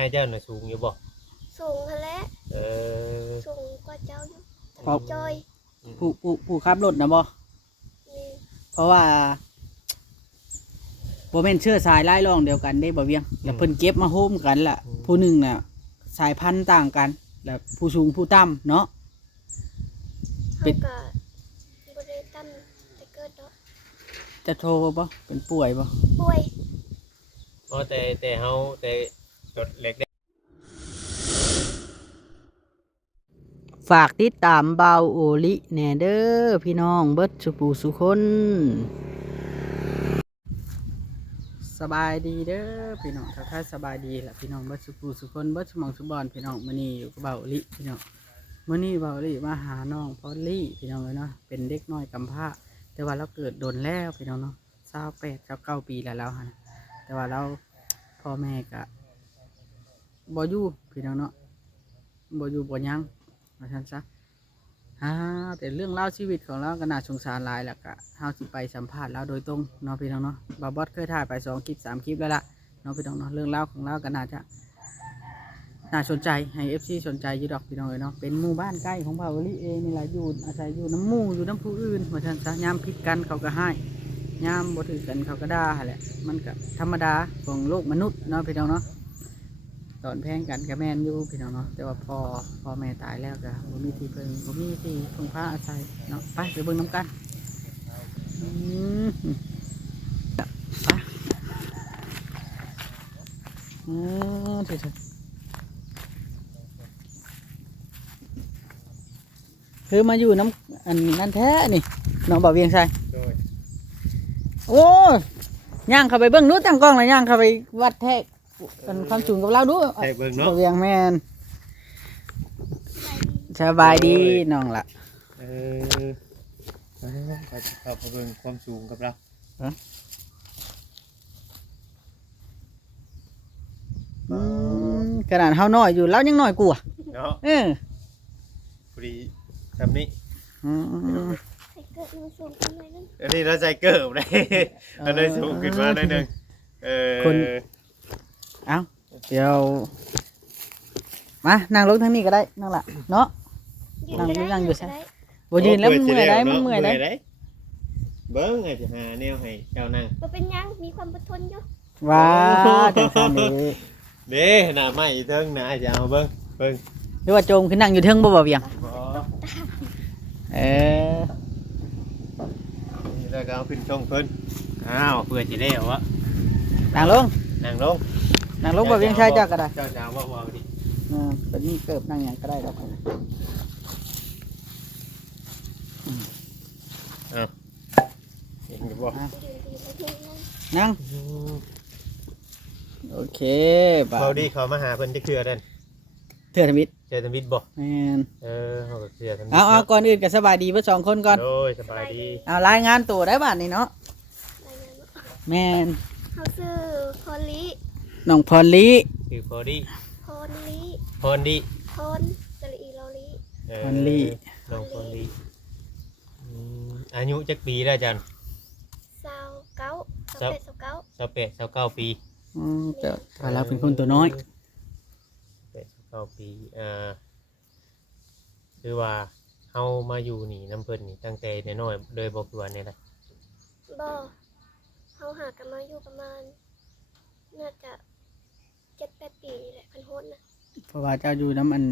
อ้ายเจ้าน่ะสูงอยู่บ่สูงหั่นแหละเออสูงกว่าเจ้าอยู่จอยผู้ขับรถนะบ่ นี่เพราะว่าบ่แม่นเชื้อสายไล่รองเดียวกันได้บ่เวียงแล้วเพิ่นเก็บมาโฮมกันล่ะผู้หนึ่งน่ะสายพันธุ์ต่างกันแล้วผู้สูงผู้ต่ำเนาะเฮาก็บ่ได้ตั้งแต่เกิดเนาะจะโทรบ่เป็นป่วยบ่ ป่วยอ๋อแต่เฮาแต่จดเล็กฝากติดตามเบาโอลิแหน่เด้อพี่น้องเบิดสุปูสุคนสบายดีเด้อพี่น้องถ้าสบายดีล่ะพี่น้องเบิดสุปูสุคนเบิดสมองสุบอนพี่น้องมื้อนี้อยู่กับเบาโอลิพี่น้องมื้อนี้เบาโอลิมาหาน้องพอลลี่พี่น้องเลยเนาะเป็นเด็กน้อยกำพร้าแต่ว่าเราเกิดโดนแล้วพี่น้องเนาะ28 29ปีแล้วหั่นแต่ว่าเราพ่อแม่ก็บ่อยู่พี่น้องเนาะบ่อยู่บ่ยังว่าซั่นซะแต่เรื่องเล่าวชีวิตของเราก็น่าสงสารหลายแหละก็เฮาสิไปสัมภาษณ์เราโดยตรงเนาะพี่น้องเนาะบาบอสเคยถ่ายไป2 คลิป 3 คลิปแล้วล่ะเนาะพี่น้องเนาะเรื่องเล่าวของเราก็น่าสนใจให้ FC สนใจอยู่ดอกพี่น้องเนาะเป็นหมู่บ้านใกล้ของบ่าวลิเองนี่แหละอยู่อาศัยอยู่น้ำหมู่อยู่น้ำผู้อื่นว่าซั่นซะยามผิดกันเขาก็ให้ยามบ่ถือกันเขาก็ด่าหั่นแหละมันก็ธรรมดาของโลกมนุษย์เนาะพี่น้องเนาะตอนแพงกันก็แม่นอยู่พี่น้องเนาะแต่ว่าพอแม่ตายแล้วก็บ่มีที่พึ่งบ่มีที่พึ่งพาอาศัยเนาะไปเบิ่งน้ำกันไปเถอะคือมาอยู่น้ำอันนั้นแท้นี่น้องบ่าวเวียงใส่โดยโอ้ย่างเข้าไปเบิ่งดูตั้งกล้องแล้วย่างเข้าไปวัดแท้เป็นความสูงกับเราดู ให้เบิ่งเนาะ บ่าวเวียงแม่นสบายดีน้องล่ะ เออเข้าไปเบิ่งความสูงกับเราขนาดเฮาน้อยอยู่แล้วยังน้อยกว่าเนาะพอดีทำนี้ใส่เกิดมันสูงขึ้นหน่อยนึงอันนี้เราใจเกิบเลยอันนี้สูงขึ้นมาหน่อยนึงคนเอ้าเดี๋ยวมานั่งลงทางนี้ก็ได้นั่งละเนาะนั่งอยู่ใช่บ่ยืนแล้วมันเมื่อยได้เบิ้งไงสิหาแนวให้เจ้านั่งบ่เป็นหยังมีความอดทนอยู่ว้าจังซั่นเด้เด้หน้าไม้เทิงหน้าจะเอาเบิ้งหรือว่าโจมขึ้นนั่งอยู่เทิงบ่บ่เวียงนี่แล้วก็เอาขึ้นช่องเพิ่นอ้าวเพื่อสิได้เอาวะนั่งลงบ่เวียงชายจักก็ได้เจ้าจะว่าดิเป็นนี่เกิบนั่งหยังก็ได้ดอกเห็นบ่นั่งโอเคเขาดีเขามาหาเพิ่นที่เทื่อเด้นเทื่อทมิตรเทื่อทมิตรบ่แม่นเขาก็เทื่อทมิตรเอาก่อนอื่นก็สบายดีเพิ่น2 คนก่อนโอ้ยสบายดีเอารายงานตัวได้บัดนี้เนาะแม่นเฮาชื่อพอลิน้องพรลิคือพอดีพรลิพรดีพรสระอีลอลิพรลิน้องพรดีอายุจักปีแล้วจัน29 ปีแต่เราเป็นคนตัวน้อย29 ปีคือว่าเฮามาอยู่นี่น้ำเพิ่นนี่ตั้งแต่น้อยๆโดยบ่คือว่าแน่ล่ะบ่เฮาหากันมาอยู่ประมาณน่าจะ7-8 ปีแหละคันโหดนะเพราะว่าเจ้าอยู่น้ำอัน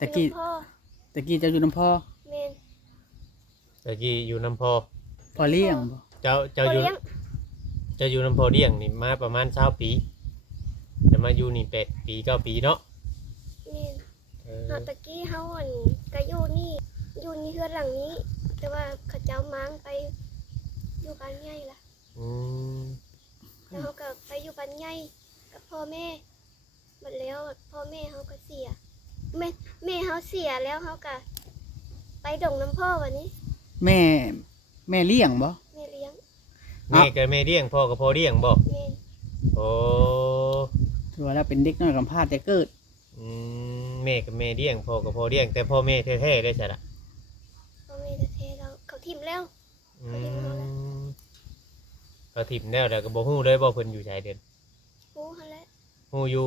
ตะกี้เจ้าอยู่น้ำพ่อแม่นตะกี้อยู่น้ำพ่อเลี้ยงบ่เจ้าอยู่น้ำพ่อเลี้ยงนี่มาประมาณ20 ปีแต่มาอยู่นี่8 ปี9 ปีเนาะแม่นตะกี้เฮาก็อยู่นี่เฮือนหลังนี้แต่ว่าเขาเจ้าม้างไปอยู่บ้านใหญ่ล่ะแล้วเฮาก็ไปอยู่บ้านใหญ่กับพ่อแม่บัดแล้วพ่อแม่เฮาก็เสียแม่เฮาเสียแล้วเฮาก็ไปดงน้ำพ่อวันนี้แม่เลี้ยงบ่แม่เลี้ยงแม่กับแม่เลี้ยงพ่อกับพ่อเลี้ยงบ่แม่โอ้ถือว่าเราเป็นเด็กน้อยกำพร้าแต่เกิดแม่กับแม่เลี้ยงพ่อกับพ่อเลี้ยงแต่พ่อแม่แท้ๆได้ใช่ล่ะพ่อแม่แท้ๆแล้วเขาทิ่มแล้วเขาทิ่มแล้วก็บ่ฮู้เลยบ่เพิ่นอยู่ชายเดือนฮู้หั่นแหละฮู้อยู่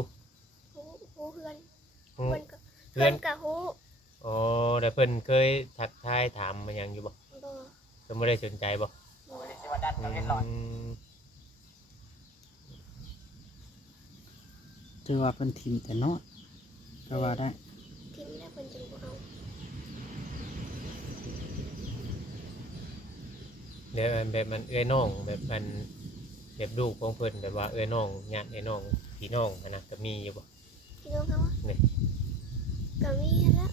ฮู้เพื่อน ฮู้ เพื่อนก็ เพื่ เพื่ อ อน นก็ฮู้ อ๋อแต่เพิ่นเคยทักทายถามมาหยังอยู่บ่ บ่ เพิ่นบ่ได้สนใจบ่ บ่ อืม ถือว่าเพิ่นทิมแต่เนาะก็ว่าได้ ทิมแล้วเพิ่นจึงบ่เอา เดี๋ยวแบบมันเอื้อยน้องแบบมันแบบลูกของเพิ่นแบบว่าเอื้อยน้องญาติเอื้อยน้องพี่น้องหั้นนะก็มีอยู่บ่ พี่น้องเขาอะ นี่ ก็มีแล้ว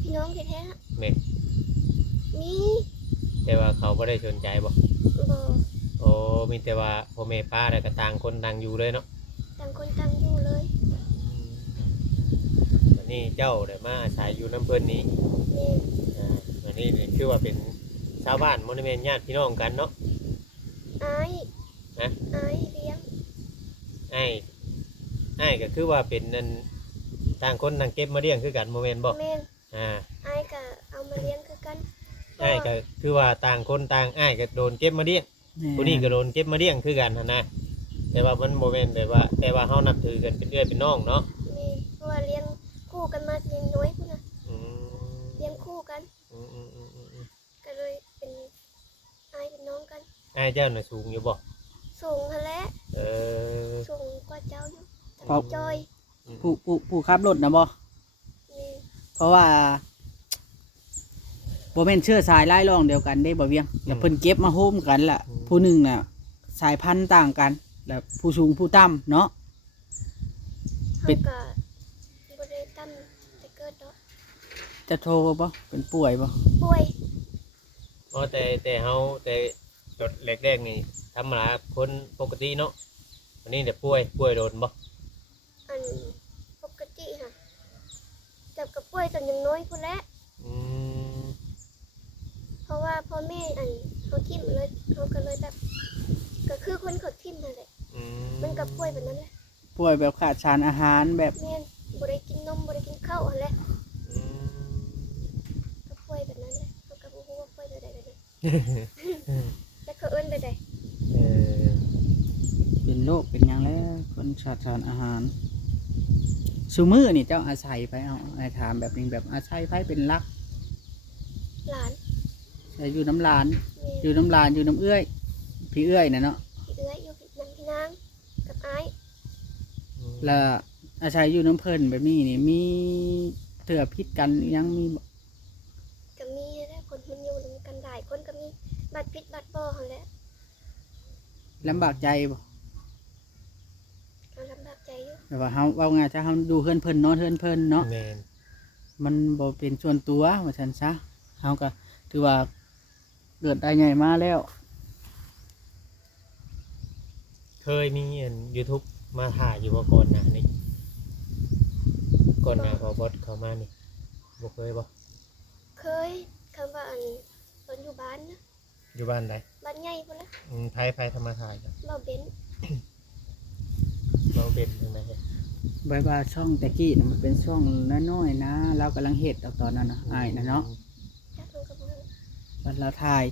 พี่น้องแท้ๆอะ แม่ มี แต่ว่าเขาบ่ได้สนใจบ่ บ่ โอ้มีแต่ว่าพ่อแม่ป้าแล้วก็ต่างคนต่างอยู่เลยเนาะ ต่างคนต่างอยู่เลย วันนี้เจ้าได้มาอาศัยอยู่น้ำเพิ่นนี้ แม่น วันนี้นี่คือว่าเป็นชาวบ้านบ่ได้แม่นญาติพี่น้องกันเนาะ อาย นะ อายเลี้ยง อ้ายก็คือว่าเป็นนั่นต่างคนต่างเก็บมาเลี้ยงคือกันบ่แม่นบ่ แม่น อ่า อายก็เอามาเลี้ยงคือกัน อ้ายก็คือว่าต่างคนต่างอ้ายก็โดนเก็บมาเลี้ยง แม่ ผู้นี้ก็โดนเก็บมาเลี้ยงคือกันหั่นนะแต่ว่ามันบ่แม่นแบบว่าแต่ว่าเฮานับถือกันเป็นเอื้อยเป็นน้องเนาะ แม่นเพราะว่าเลี้ยงคู่กันมาเลี้ยงน้อยพุ่นน่ะ อืม เลี้ยงคู่กัน อืมอืมอืมอืมอืม ก็เลยเป็นอายเป็นน้องกัน อ้ายเจ้าน่ะสูงอยู่บ่ สูงหั่นแหละ เออ สูงกว่าเจ้าอยู่ ครั แต่ บ จอย ผู้ขับรถนะบ่ แม่น เพราะว่าบ่แม่นเชื้อสายไล่รองเดียวกันได้บ่เวียงแล้วเพิ่นเก็บมาโฮมกันล่ะ ผู้หนึงน่ะสายพันธุ์ต่างกัน แล้วผู้สูงผู้ต่ำเนาะ เป็ เขา ด ก็บ่ได้ตั้มแต่เกิดดอก จะโทรบ่เป็นป่วยบ่ ป่วย อ๋อแต่เฮาแต่จดแรกๆนี่ธรรมดาคนปกติเนาะวันนี้เดี๋ยวป่วยโดนบ่ อันปกติค่ะจับกับป่วยตอนยังน้อยพุ่นแหละ อืม เพราะว่าพ่อแม่อันเขาทิ่มเลยเขาก็เลยแบบก็คือคนเขาทิ่มนั่นแหละ อืม มันก็ป่วยแบบนั้นแหละ ป่วยแบบขาดสารอาหารแบบ แม่นบ่ได้กินนมบ่ได้กินข้าวหั่นแหละ อืม ก็ป่วยแบบนั้นแหละเขาก็บ่ฮู้ว่าป่วยแบบใดแบบนั้นแล้วเขาเอิ้นแบบใด เออ เป็นโรคเป็นหยังแล้วคนขาดสารอาหารซุมื้อนี่เจ้าอาศัยไปเอาไอ้ถามแบบนี้แบบอาศัยไผเป็นหลัก หลาน แต่อยู่น้ำหลาน แม่ อยู่น้ำหลานอยู่น้ำเอื้อยพี่เอื้อยน่ะเนาะ พี่เอื้อยอยู่พี่นางพี่นางกับอ้าย แล้วอาศัยอยู่น้ำเพิ่นแบบนี้นี่มีเถื่อพิษกันอิหยังมีบ่ ก็มีแหละคนมันอยู่นำกันหลายคนก็มีบาดพิษบาดบ่หั่นแหละ ลำบากใจบ่ ก็ลำบากใจอยู่ แบบว่าเฮาเว้าง่ายถ้าเฮาดูเฮือนเพิ่นนอนเฮือนเพิ่นเนาะ แม่น มันบ่เป็นส่วนตัวว่าซั่นซะเฮาก็ถือว่าเกิดได้ใหญ่มาแล้ว เคยมีอัน YouTube มาถ่ายอยู่บ่ก่อนหน้านี่ก่อนหน้าเขาบอสเข้ามานี่บ่เคยบ่ เคยคำว่าอันตอนอยู่บ้านนะ อยู่บ้านใด บ้านใหญ่พุ่นละ ไผทำมาถ่ายจ้ะ บ่เบน เราเป็นจังได๋ บายบาช่องแต่กี้น่ะมันเป็นช่องน้อยๆนะเรากำลังเฮ็ดเอาตอนนั้นนะอ้ายนะเนาะ จักมันก็บ่รู้ วันเราถ่าย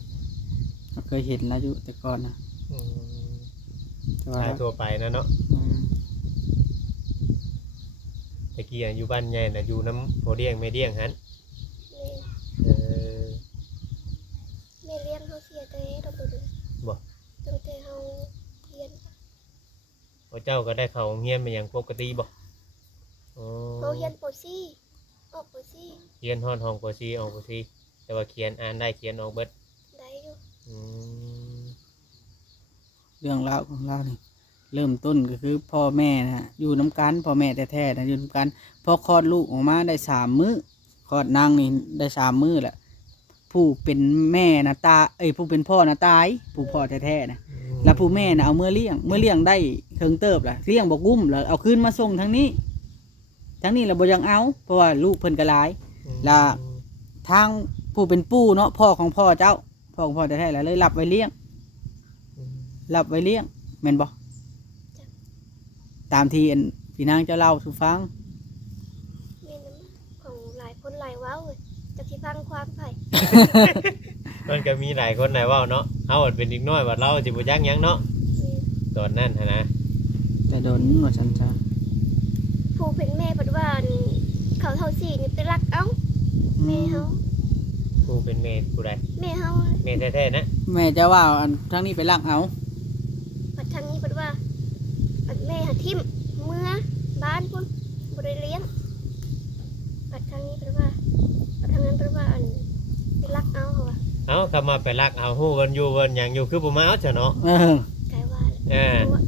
เราเคยเห็นแล้วอยู่แต่ก่อนนะ อืม แต่ว่า ถ่ายทั่วไปนะเนาะ อืม ตะกี้อะอยู่บ้านใหญ่น่ะอยู่น้ำโพเดียงแม่เดียงหัน แม่ เออ แม่เลี้ยงเขาเสียแต่ดอกดู บ่ ตั้งแต่เฮาเรียน พระเจ้าก็ได้เข้าโรงเรียนมาอย่างปกติบ่อ๋อ เฮาเรียนป .4 ออกป .4 เรียนฮอดห้องป .4 ออกป .4 แต่ว่าเขียนอ่านได้เขียนออกเบิด ได้อยู่ อืม เรื่องราวของเรานี่เริ่มต้นก็คือพ่อแม่นะฮะอยู่น้ำกันพ่อแม่แท้ๆนะอยู่น้ำกันพอคลอดลูกออกมาได้3 มื้อคลอดนางนี่ได้3 มื้อแหละผู้เป็นแม่นะตาผู้เป็นพ่อนะตาย ผู้พ่อแท้ๆนะแล้วผู้แม่นะเอาเมื่อเลี้ยงได้เทิงเติบล่ะเลี้ยงบ่กุ้มแล้วเอาคืนมาส่งทั้งนี้เราบ่ยังเอาเพราะว่าลูกเพิ่นก็หลาย ละ ทางผู้เป็นปู่เนาะพ่อของพ่อเจ้าพ่อของพ่อแท้ๆแล้วเลยรับไว้เลี้ยงแม่นบ่ตามที่อันพี่นางเจ้าเล่าสู่ฟัง แม่นำของหลายคนหลายเว้าเว้ยจักสิฟังความไผ มันก็มีหลายคนหลายเว้าเนาะเฮาอะเป็นเด็กน้อยว่าเราสิบ่จักหยังเนาะ แม่น ตอนนั้นหันนะ แต่โดนว่าฉันจะ ผู้ ผู้เป็นแม่ปัดว่าอันเขาเท่าสี่นี่ไปรักเอาแม่เฮา ผู้เป็นแม่ผู้ใด แม่เฮา แม่แท้ๆนะ แม่จะว่าอันทั้งนี้ไปลักเอา ปัดทางนี้ปัดว่าปัดแม่หาทิมเมื่อบ้านพุ่นบ่ได้เลี้ยงปัดทางนี้ปัดว่าปัดทางนั้นปัดว่าอันไปรักเอาเขาว่า เอากลับมาไปรักเอาฮู้วันอยู่วันหยังอยู่คือบ่มาเอาซะเนาะ ไกว่า อ่า ตัว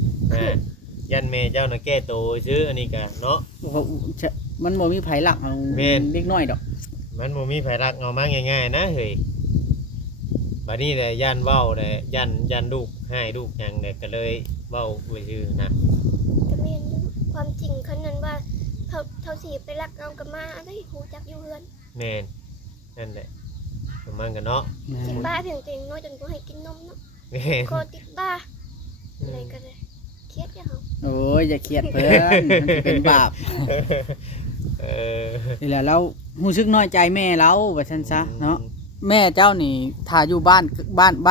ยันแม่เจ้าน่ะแก้โตซื้ออันนี้ก็เนาะ มันบ่มีไผลักเอา แม่น เด็กน้อยดอก มันบ่มีไผรักเอามาง่ายๆนะเฮ้ยบัดนี้แหละยันเว้าแหละยันลูกให้ลูกหยังเนี่ยก็เลยเว้าไว้ซื่อนะ ก็แม่นอยู่ความจริงคันนั้นว่าเท่าสี่ไปรักเอากับมาอะไรหูจักอยู่เฮือน แม่นนั่นแหละประมาณกันเนาะ กินบ้าเพียงตัวเองน้อยจนบ่ให้กินนมเนาะ แม่น คอติดบ้าอะไรก็ได้เครียดอย่าเฮา โอ้ยอย่าเครียดเพิ่น มันสิเป็นบาป เออ นี่แหละเรารู้สึกน้อยใจแม่เราว่าซั่นซะเนาะแม่เจ้านี่ถ้าอยู่บ้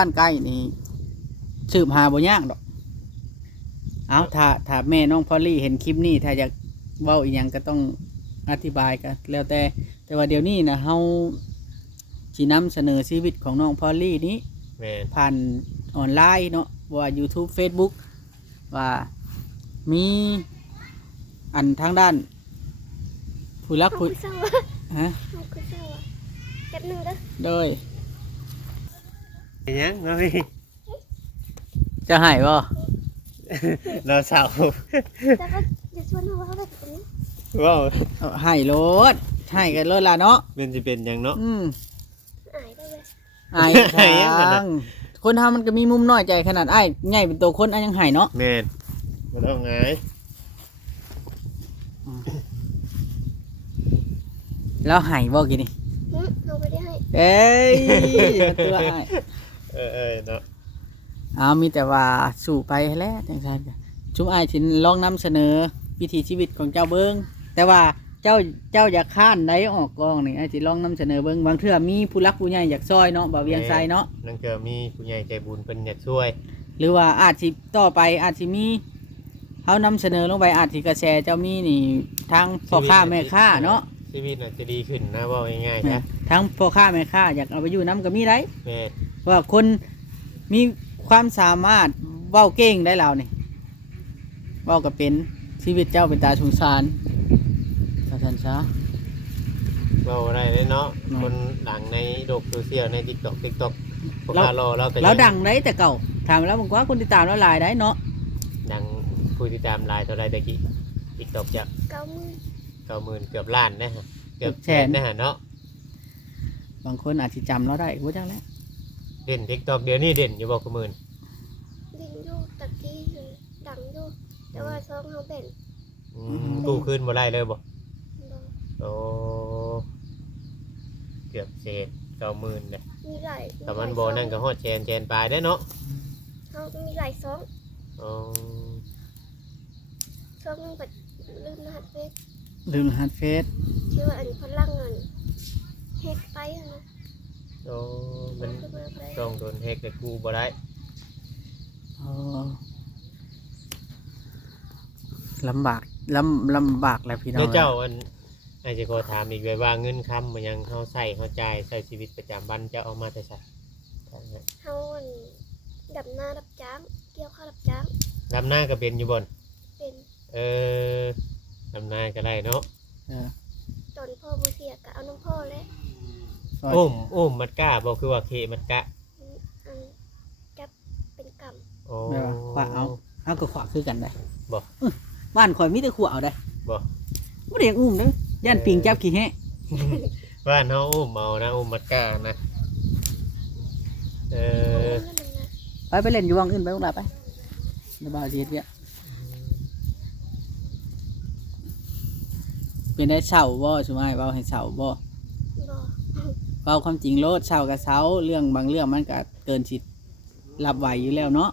านใกล้นี่สืบหาบ่ยากดอกเอาถ้าแม่น้องพอลลี่เห็นคลิปนี้ถ้าอยากเว้าอีหยังก็ต้องอธิบายกันแล้วแต่ว่าเดี๋ยวนี้นะเฮาสินำเสนอชีวิตของน้องพอลลี่นี้ แม่น ผ่านออนไลน์เนาะว่า YouTube Facebook ว่ามีอันทางด้านผู้รัก เอา ผู้ คือเศร้า ฮะ เอาคือเศร้าแป๊บนึงเด้อ โดย เป็นหยังเนาะพี่ จะให้บ่ เราเศร้า แต่ก็จะชวนเฮาว่าแบบนี้ ว้าว เอาให้รถให้กันรถล่ะเนาะ เป็นสิเป็นหยังเนาะ อายได้เลย อาย ให้ ท ยังกัน า น่ะ งคนทำมันก็มีมุมน้อยใจขนาดอ้ายใหญ่เป็นตัวคนอ้ายยังให้เนาะ แม่นบ่ต้องหงาย แล้วให้บ่กินนี่ เราไม่ได้ให้ เอ้ยตัวอ้าย เออเนาะ เอามีแต่ว่าสู่ไปให้แล้วจังซั่นจ้ะชุมอ้ายสิลองนำเสนอวิถีชีวิตของเจ้าเบิ่งแต่ว่าเจ้าอยากค้านใดออกกองนี่อ้ายสิลองนำเสนอเบิ่งบางเทื่อมีผู้รักผู้ใหญ่อยากซอยเนาะบ่าวเวียงไซเนาะ นั่นก็มีผู้ใหญ่ใจบุญเพิ่นอยากช่วย หรือว่าอาจสิต่อไปอาจสิมีเฮานำเสนอลงไปอาจสิกระแสเจ้ามีนี่ทางพ่อค้าแม่ค้าเนาะ ชีวิตน่ะจะดีขึ้นนะเว่าง่ายๆนะ ทางพ่อค้าแม่ค้าอยากเอาไปอยู่น้ำก็มีได้ แม่ ว่าคนมีความสามารถเว้าเก่งได้แล้วนี่เว้าก็เป็นชีวิตเจ้าเป็นตาสงสารท่านซะ เว้าได้เลยเนาะ อืม คนดังในโลกโซเชียลใน TikTok พวกคารอเราก็ยัง เราดังได้แต่เก่าถามแล้วบอกว่าคนติดตามเราหลายได้เนาะ ดังผู้ติดตามหลายเท่าไรตะกี้ TikTok จะ 90,000 90,000เกือบล้านนะฮะเกือบแสนนะฮะเนาะ บางคนอาจจะจำเราได้กูจังแล้ว เด่น TikTok เดี๋ยวนี้เด่นอยู่บ่กมื่น ดิ่งอยู่ตะกี้ดังอยู่แต่ว่าซองเฮาแบ่ง กู้คืนบ่ได้เลยบ่ บ่ โอ้เกือบเศษ90,000เลย มีหลาย แต่มันบ่นั่นก็ฮอดแชนปลายได้เนาะ เฮามีหลายซอง อ๋อ ซองนึงก็ลืมรหัสเฟซ ลืมรหัสเฟซ ชื่อว่าอันพลังอันเฮ็ดไปอะนะ โอ้มัน คือบ่ได้ ต้องโดนแฮกแต่กู้บ่ได้ อ๋อลำบากลำบากแหละพี่น้อง เดี๋ยวเจ้าอันอาจจะขอถามอีกไว้ว่าเงินคำมันยังเขาใส่เขาจ่ายใส่ชีวิตประจำวันจะเอามาแต่ใส่ เฮาอันดับหน้ารับจ้างเกี่ยวข้าวรับจ้าง ดำหน้าก็เป็นอยู่บน เป็น เออดำหน้าก็ได้เนาะ เออ ตอนพ่อบ่เสียก็เอาน้ำพ่อแล้ว ซอย อุ้มมัดก้าบอกคือว่าเคมัดกะ อันจับเป็นกรรม โอ้ แม่ว่าขวาเอาก็ขวาคือกันได้ บอก บ้านข่อยมีแต่ขวาเอาได้ บอก บ่ได้อุ้มเด้อย่านปิงจับขี้แฮะ บ้านเขาอุ้มเอานะอุ้มมัดก้านะเอ โอ้ อ นั่นน่ะนะ ไปเล่นอยู่วังอื่นไปพวกเราไประบายเสียเวียเป็นได้เศร้าบ่สมัยเว้าให้เศร้าบ่ บ่ เว้าความจริงโลดเศร้ากับเศร้าเรื่องบางเรื่องมันก็เกินสิรับไหวอยู่แล้วเนาะ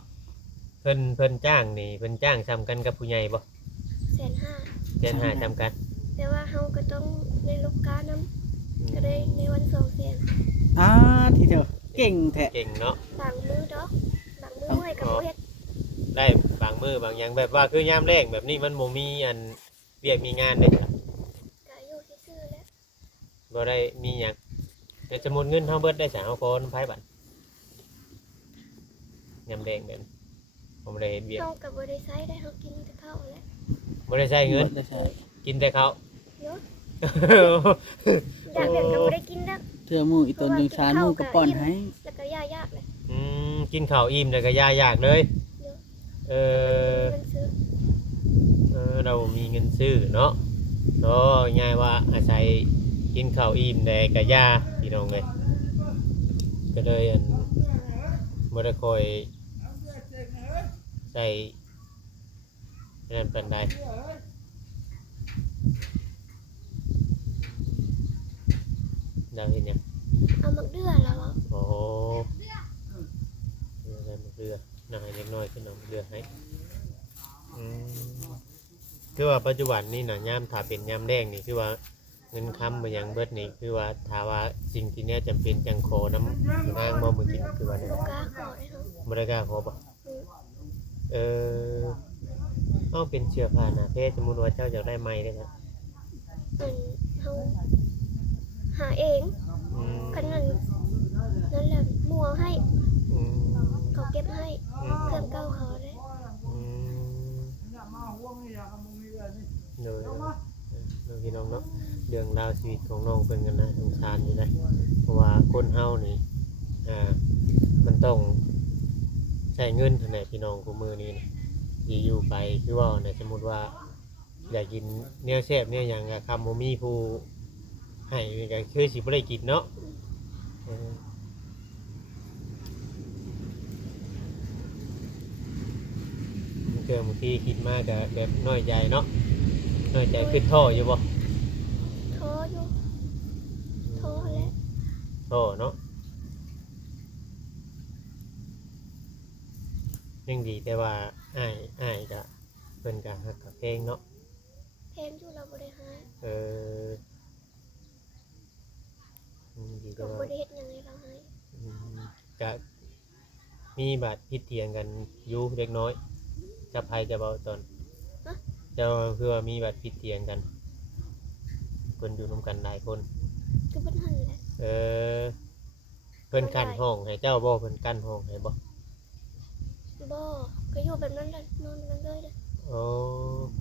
เพิ่นจ้างนี่เพิ่นจ้างซ้ำกันกับผู้ใหญ่บ่ 150,000 เจนหาซ้ำกัน แต่ว่าเฮาก็ต้องได้ลูกค้านำก็ได้ในวัน200,000 ทีเดียวเก่งแท้ เก่งเนาะ บางมือดอกบางมือห้อยกับบ่เฮ็ด ได้บางมือบางอย่างแบบว่าคือยามแรกแบบนี้มันบ่มีอัน เวียกมีงานได้จ้ะ ก็อยู่ซื่อๆแล้ว บ่ได้มีหยังแต่สมมุติเงินเฮาเบิดได้จ้ะเฮาขอน้ำไผบัดยำแดงเด้อผมบ่ได้เฮ็ดเวียก เฮาก็บ่ได้ใช้ได้เฮากินแต่ข้าวแหล้ว บ่ได้ใช้เงิน ได้ใช่ กินแต่ข้าว เนาะอยากเด็กก็บ่ได้กินแล้ว เทื่อหมู่อีตนจังชานหมู่ก็ป้อนให้ แล้วก็ยากๆเลย กินข้าวอิ่มแล้วก็ย่ายากเลย เนาะ เออ มันซื้อ เรามีเงินซื้อเนาะเนาะง่ายว่าอาศัยกินข้าวอิ่มแต่ก็ย่าพี่น้องเลยก็เลยบ่ได้ค่อยใส่นั่นปานใดเราเห็นยัง เอามักเดือแล้วอะ โอ้โหเรือมันเรือน้อยเล็กน้อยขึ้นน้องเรือให้คือว่าปัจจุบันนี่นะย่ามถ้าเป็นย่ามแดงนี่คือว่าเงินค้ำมันยังเบิดนี่คือว่าถ้าว่าสิ่งที่เนี้ยจำเป็นจังขอน้ำนางบ่มือกินคือว่าเนี่ย บ่กล้าขอได้เฮา บ่ได้กล้าขอบ่ อืม เออเอาเป็นเชื้อผ้าหนะเพศสมมุติว่าเจ้าอยากได้ไม้ได้ครับ เฮาหาเอง อืม คันนั้นนั่นแหละหมัวให้ อืม เขาเก็บให้เครื่องเก่าเขาเลย อืมโดยพี่น้องเนาะเรื่องราวชีวิตของน้องเป็นกันนะสงสารอยู่นะเพราะว่าคนเฮานี่มันต้องใช้เงินเท่าไหร่พี่น้องกูมือนี้นะที่อยู่ไปคือว่าเนี่ยสมมุติว่าอยากกินเนื้อแซ่บเนี่ยอย่างกับคำโมมีผู้ให้ก็คือสิบ่ได้กินเนาะเกิดบางทีคิดมากกับแบบน้อยใจเนาะน้อยใจขึ้นท่ออยู่บ่ ท้ออยู่ท้อแล้ว ท่อเนาะยังดีแต่ว่าอ้ายก็เพิ่นก็ฮักกับเพลงเนาะ แพงอยู่เราบ่ได้หา เออดีแต่ เรา ว่า บ่ได้เฮ็ดหยังให้เราให้ ก็มีบาดพิดเถียงกันอยู่เล็กน้อยจะภัยจะเบาตอนจะคือว่ามีบาดพิดเถียงกันคนอยู่ร่วมกันหลายคน ก็เพิ่นหั่นแหละ เออเพิ่นกั้นห้องให้เจ้าบ่เพิ่นกั้นห้องให้บ่ บ่ก็อยู่แบบนั้นแหละนอนแบบนั้นเลยเด้อ โอ้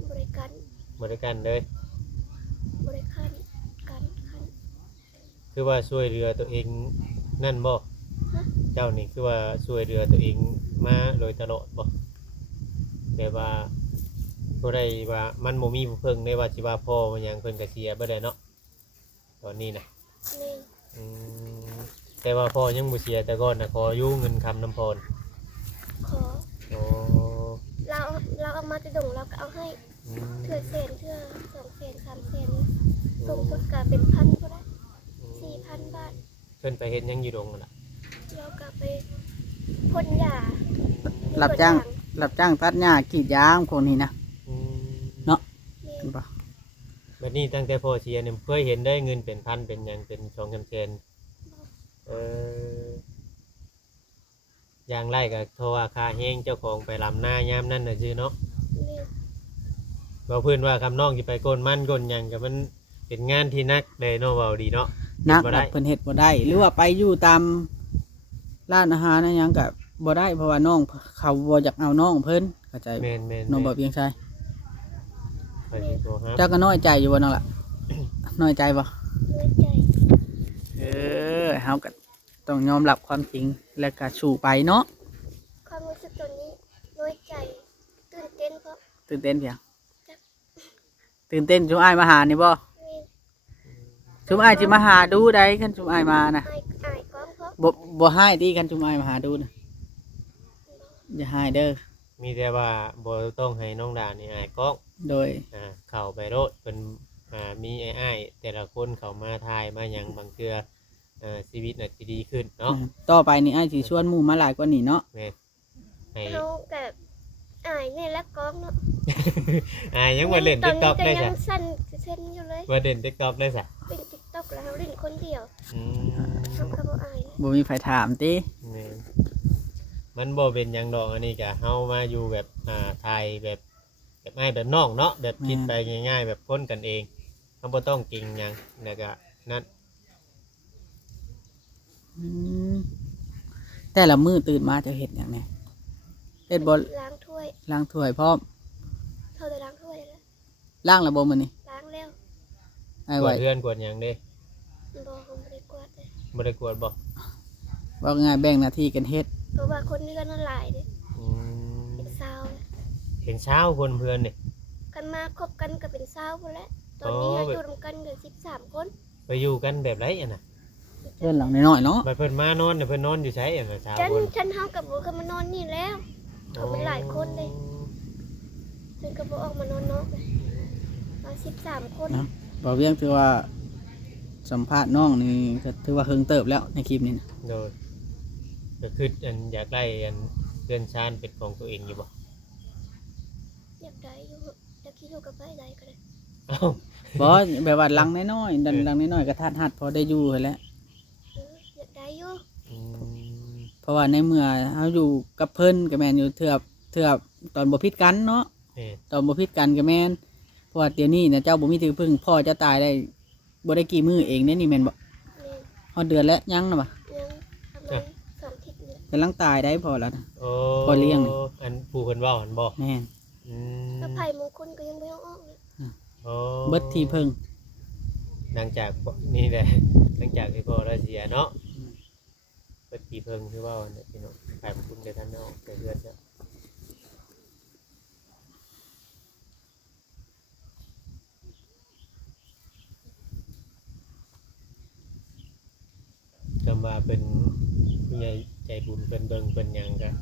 บ่ได้กัน บ่ได้กั้นเลย บ่ได้คันกันคัน คือว่าช่วยเหลือตัวเองนั่นบ่ ฮะ เจ้านี่คือว่าช่วยเหลือตัวเองมาโดยตลอดบ่แต่ว่าบ่ได้ว่ามันบ่มีผู้เพิ่งได้ว่าสิว่าพ่อมันหยังเพิ่นก็เสียบ่ได้เนาะตอนนี้นะ แม่น อืมแต่ว่าพ่อยังบ่เสียแต่ก่อนนะขออยู่เงินคำน้ำพร ขอ โอ้ เราเอามาแต่ดงเราก็เอาให้ อืม เทื่อแสนเทื่อ2แสน3แสนสูงสุดก็เป็นพันก็ได้ 4,000 บาท เพิ่นไปเฮ็ดหยังอยู่ดงนั่นล่ะ เราก็ไปพ่นยา รับจ้างตัดหญ้ากรีดยางพวกนี้นะ อืม แม่ เห็นปะ บัดนี้ตั้งแต่พ่อเสียเนี่ยเคยเห็นได้เงินเป็นพันเป็นหยังเป็น2-3แสนเอออย่างไรก็โทรว่าค่าแฮงเจ้าของไปลำหน้ายามนั้นน่ะซื่อเนาะ แม่ บ่เพิ่นว่าคำน้องสิไปโกนมันโกนหยังก็มันเป็นงานที่หนักเลยเนาะเว้าดีเนาะ นัก บ่ได้ เพิ่นเฮ็ดบ่ได้ หรือว่าไปอยู่ตามร้านอาหารนั่นหยังก็บ่ได้เพราะว่าน้องเขาบ่อยากเอาน้องเพิ่นเข้าใจบ่ แม่น น้องบ่เพียงใช่ ไปสิโทรหา เจ้าก็น้อยใจอยู่บ่น้องล่ะ น้อยใจบ่ น้อยใจ เฮาก็ต้องยอมรับความจริงแล้วก็สู้ไปเนาะ ความรู้สึกตัวนี้น้อยใจตื่นเต้นเพราะ ตื่นเต้นเพียงตื่นเต้นชุมอ้ายมาหานี่บ่ แม่ ชุมอ้ายสิมาหาดูได้คันชุมอ้ายมานะ อายก้องเพราะ บ่ให้ติคันชุมอ้ายมาหาดูนะอย่าให้เด้อ มีแต่ว่าบ่ต้องให้น้องดานี่อายกล้อง โดย เข้าไปโลดเพิ่นมีอ้ายๆแต่ละคนเข้ามาทายมาหยังบางเทื่อชีวิตน่ะสิดีขึ้นเนาะ ต่อไปนี่อ้ายสิชวนหมู่มาหลายกว่านี้เนาะ แม่นให้ เขาแบบอายนี่และก้องเนาะ ยังมาเล่น TikTok ได้ ตอนนี้ก็ ซะ ยังสั้นเส้นอยู่เลย มาเล่น TikTok ได้ซะ เป็น TikTok แล้วเขาเล่นคนเดียว อืม ทำกับอายเลย บ่มีไผถามติ แม่นมันบ่เป็นหยังดอกอันนี้ก็เฮามาอยู่แบบถ่ายแบบ แบบอ้ายแบบน้องเนาะแบบคิดไปง่ายๆแบบคนกันเองเขาบ่ต้องเก่งหยังแล้วก็นั่น อืมแต่ละมื้อตื่นมาจะเฮ็ดหยังแหน่เฮ็ดบ่ ล้างถ้วย ล้างถ้วยพร้อม เท่าแต่ล้างถ้วยแล้ว ล้างแล้วบ่มื้อนี้ ล้างแล้ว ไอ้ กว ไว้ ดเพื่อนกวดหยังเด้ บ่ผมบ่ได้กวาดเลย บ่ได้กวดบ่ ว่าง่ายแบ่งหน้าที่กันเฮ็ด เพราะว่าคนเรือนมันหลายเด้ อืม เป็นสาวเลย เห็นเช้าคนเพื่อนนี่ กันมาคบกันก็เป็นสาวพุ่นแหละตอนนี้ อ๋อ อยู่ร่วมกันกัน13 คน ไปอยู่กันแบบไรอ่ะน่ะ เพื่อนหลังน้อยๆเนาะ บัดเพิ่นมานอนเนี่ยเพิ่นนอนอยู่ไสอ่ะน่ะเช้า ฉัน คน ฉันเฮากับบ่เคยมานอนนี่แล้ว เขาเป็นหลายคนเลยฉันก็บ่ออกมานอนนอกเลยมา13 คน นะบ่เวียงถือว่าสัมภาษณ์น้องนี่ก็ถือว่าเฮิงเติบแล้วในคลิปนี้นะ โดยก็คืออันอยากได้อันเรือนชานเป็นของตัวเองอยู่บ่ อยากได้อยู่อยากคิดอยู่กับไปได้ก็ได้ เอ้า บ่แบบว่าหลังน้อยๆดันหลังน้อยๆก็ทัดหัดพอได้อยู่หั้นแหล้ว อยากได้อยู่ อืม เพราะว่าในเมื่อเฮาอยู่กับเพิ่นก็แม่นอยู่เทื่อตอนบ่ผิดกันเนาะ นี่ ตอนบ่ผิดกันก็แม่นเพราะว่าเดี๋ยวนี้นะเจ้าบ่มีที่พึ่งพ่อจะตายได้บ่ได้กี่มื้อเองเด้นี่แม่นบ่ นี่ ฮอดเดือนแล้วยังน่ะบ่ ยังประมาณ2 อาทิตย์นี่แหละ กำลังตายได้พอแล้วนะ โอ้ พอเลี้ยง อันผู้เพิ่นเว้าอันบ่ แม่น อืม แล้วไผ่มงคลก็ยังบ่ยังออกเลย โอ้ เบิดที่พึ่ง หลังจากนี่แหละ หลังจากที่พ่อเราเสียเนาะเปิดปีเพิงคือว่าเนี่ยพี่น้องขายคุณเดี๋ยวท่านเนาะแต่เดือนจะจำว่าเป็นผู้ใหญ่ใจบุญเป็นเบิงเป็นหยังกัน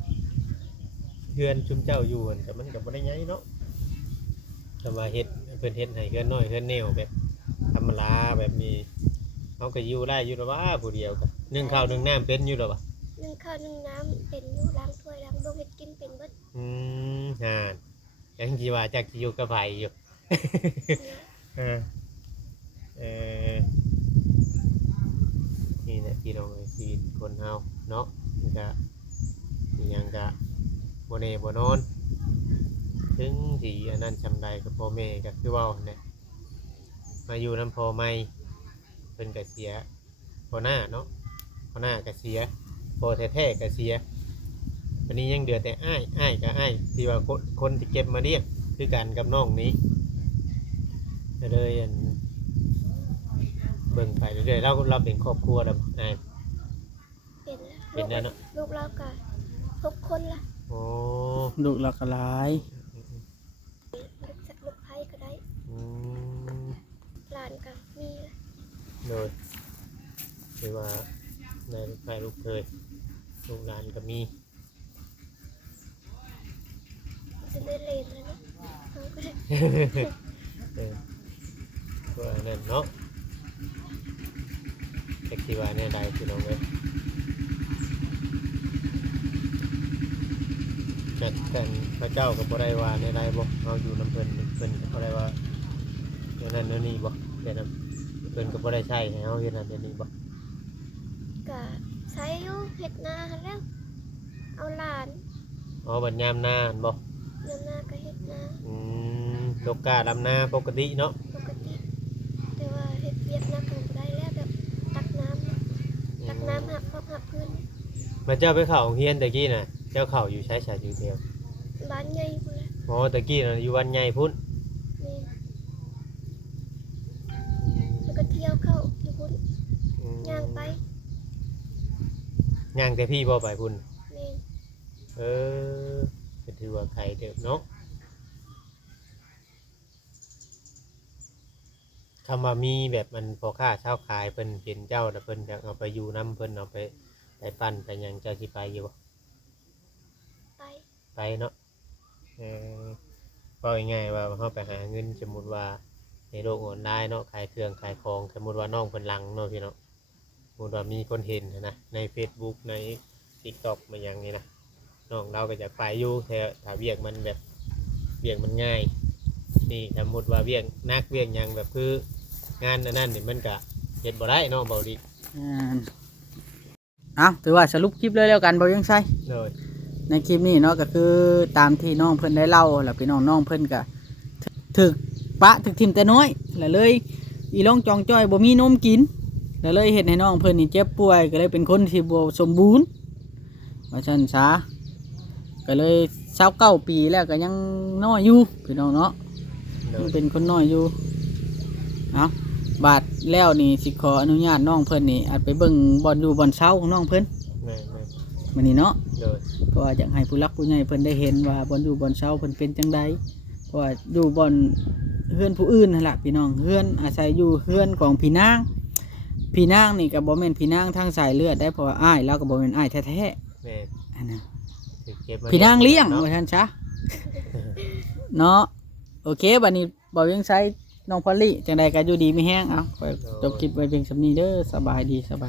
เพื่อนชุมเจ้าอยู่กันแต่มันกับบ่ได้ไงเนาะจำว่าเฮ็ดเพิ่นเฮ็ดให้เพื่อนน้อยเพื่อนแนวแบบธรรมดาแบบนี้เขาก็อยู่ได้อยู่แล้วว่าผู้เดียวกันนึ่งข้าวนึ่งน้ำเป็นอยู่แล้ววะ นึ่งข้าวนึ่งน้ำเป็นอยู่ล้างถ้วยล้างโลกเฮ็ดกินเป็นเบิด ฮ่ายังจีว่าจากอยู่กับไผอยู่ เออเออนี่แหละพี่น้องชีวิตคนเฮาเนาะมันก็มีหยังก็บ่แน่บ่นอนถึงที่อันนั้นจำได้กับพ่อแม่ก็คือเว้าเนี่ยมาอยู่นำพ่อใหม่เพิ่นก็เสียพ่อหน้าเนาะพ่อหน้าก็เสียพ่อแท้ๆก็เสียวันนี้ยังเดือแต่อ้ายก็อ้ายที่ว่าคนที่เก็บมาเลี้ยงคือกันกับน้องนี้ก็เลยอันเบิ่งไปเรื่อยๆเราเป็นครอบครัวแล้วอ้าย เป็นแล้ว เป็นแล้วเนาะ ลูกเราก็6 คนละ โอ้ ลูกเราก็หลาย ลูกสักลูกไผ่ก็ได้ อืม หลานก็มีละ โดยคือว่าในลูกชายลูกเคยลูกหลานก็มี จะได้เลนแล้วเนาะเอาก็ได้ เออก็อันนั่นเนาะเด็กที่ว่าเนี่ยได้พี่น้องเลยจัดกันพระเจ้ากับบ่ได้ว่าในได้บ่เอาอยู่น้ำเพิ่นเพิ่นก็บ่ได้ว่าเดี๋ยวนั้นเดี๋ยวนี้บ่เดี๋ยวนั้นเพิ่นก็บ่ได้ใช้ให้เฮาเฮ็ดนั่นเดี๋ยวนี้บ่ ก็ใช้อยู่เฮ็ดนาหั่นแล้วเอาหลาน อ๋อบัดยามหน้าหั่นบ่ เดินนาก็เฮ็ดนา ตกกาดำนาปกติเนาะ ปกติแต่ว่าเฮ็ดเวียกหนักก็บ่ได้แล้วแบบตักน้ำหับพื้น มาเจ้าไปเข้าโรงเรียนตะกี้น่ะเจ้าเข้าอยู่ใช้ชาอยู่เดียว บ้านใหญ่พุ่นละ อ๋อตะกี้น่ะอยู่วันใหญ่พุ่น นี่แล้วก็เที่ยวเข้าอยู่พุ่นย่างไป ย่างแต่พี่บ่ไปพุ่น นี่ เออก็ถือว่าไข่เติบเนาะคำว่ามีแบบมันพอค่าเช่าขายเพิ่นเห็นเจ้าแต่ะเพิ่นอยากเอาไปอยู่น้ำเพิ่นเอาไปปั้นไปหยังเจ้าสิไปอยู่บ่ ไป ไปเนาะว่าง่ายๆว่าเขาไปหาเงินสมมุติว่าในโลกออนไลน์เนาะขายเครื่องขายของสมมุติว่าน้องเพิ่นลังเนาะพี่เนาะสมมุติว่ามีคนเห็นนะใน Facebook ใน TikTok มาอย่างนี้นะน้องเราก็จะไปอยู่แต่ถ้าเวียกมันแบบเวียกมันง่ายนี่สมมุติว่าเวียกนักเวียกหยังแบบคืองานอันนั้นนี่มันก็เฮ็ดบ่ได้เนาะเบาดี ถือว่าสรุปคลิปเลยแล้วกันบ่ยังใช่ เลย ในคลิปนี้เนาะก็คือตามที่น้องเพิ่นได้เล่าแล้วพี่น้องน้องเพิ่นก็ถึกปะถึกทิมแต่น้อยแล้วเลยอีร้องจองจ้อยบ่มีนมกินแล้วเลยเฮ็ดให้น้องเพิ่นนี่เจ็บป่วยก็เลยเป็นคนที่บ่สมบูรณ์ว่าซั่นซะก็เลย29ปีแล้วก็ยังน้อยอยู่พี่น้องเนาะยังเป็นคนน้อยอยู่เนาะบาดแล้วนี่สิขออนุญาตน้องเพิ่นนี่อาจไปเบิ่งบ่อนอยู่บ่อนเช้าของน้องเพิ่น แม่น มื้อนี้เนาะ ๆเลย เพราะว่าอยากให้ผู้รักผู้ใหญ่เพิ่นได้เห็นว่าบ่อนอยู่บ่อนเช้าเพิ่นเป็นจังใดเพราะว่าอยู่บ่อนเฮือนผู้อื่นนั่นล่ะพี่น้องเฮือนอาศัยอยู่เฮือนของพี่นางนี่ก็บ่แม่นพี่นางทางสายเลือดได้เพราะว่าอ้ายเราก็บ่แม่นอ้ายแท้ แม่น ๆอันนั้น ถือเก็บมา พี่นางเลี้ยง เนาะ ว่าซั่นซะเนาะโอเคบัดนี้บ่ยังใช้น้องพอลลี่จังใดก็อยู่ดีมีแฮงเอาขอจบคลิปไว้เพียงส่ำนี้เด้อสบายดี ไป